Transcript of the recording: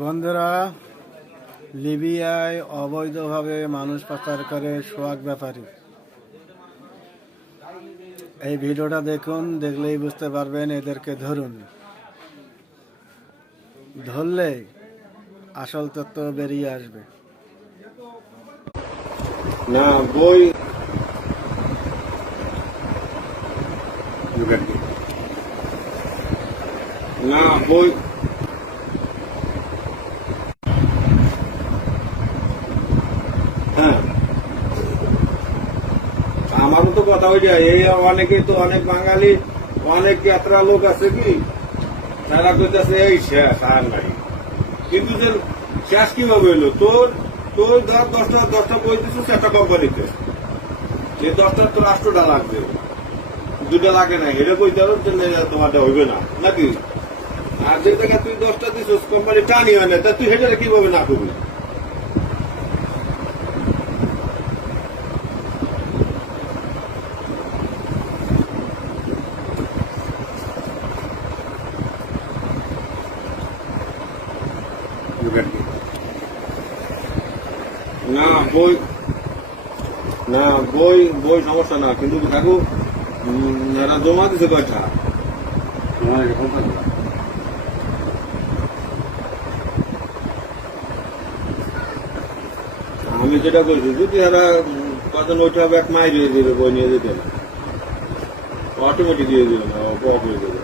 বন্ধুরা, লিবিয়ায় অবৈধভাবে মানুষ পাচার করে সোহাগ ব্যাপারী। এই ভিডিওটা দেখুন, দেখলেই বুঝতে পারবেন। এদেরকে ধরুন, ধরলে আসল তথ্য বেরিয়ে আসবে। না বই না বই হ্যাঁ, আমারও তো কথা হয়ে যায়। এই অনেকে তো অনেক বাঙালি, অনেক যাত্রা লোক আছে কি তারা কইতাছে এই শেষ আর নাই। কিন্তু যে শেষ কিভাবে হইলো? তোর তোর ধর দশটা বই দিচ্ছিস একটা কোম্পানিতে, যে 10টা তোর 8টা লাগবে, 2টা লাগে না, এটা কইতে হবে তোমারটা হইবে না নাকি? আর যে জায়গায় তুই 10টা দিছিস কোম্পানি টানি হয় না, তা তুই সেটা কিভাবে না করবি? না বই না বই বই সমস্যা না, কিন্তু কাকু এরা জমা দিছে কয়টা? আমি যেটা কইছি, যদি এরা কজন ওইটা ব্যাগ মাই দিয়ে দিবে, বই নিয়ে যেতে অটোমেটিক দিয়ে দিবে না, অফ হয়ে যাবে।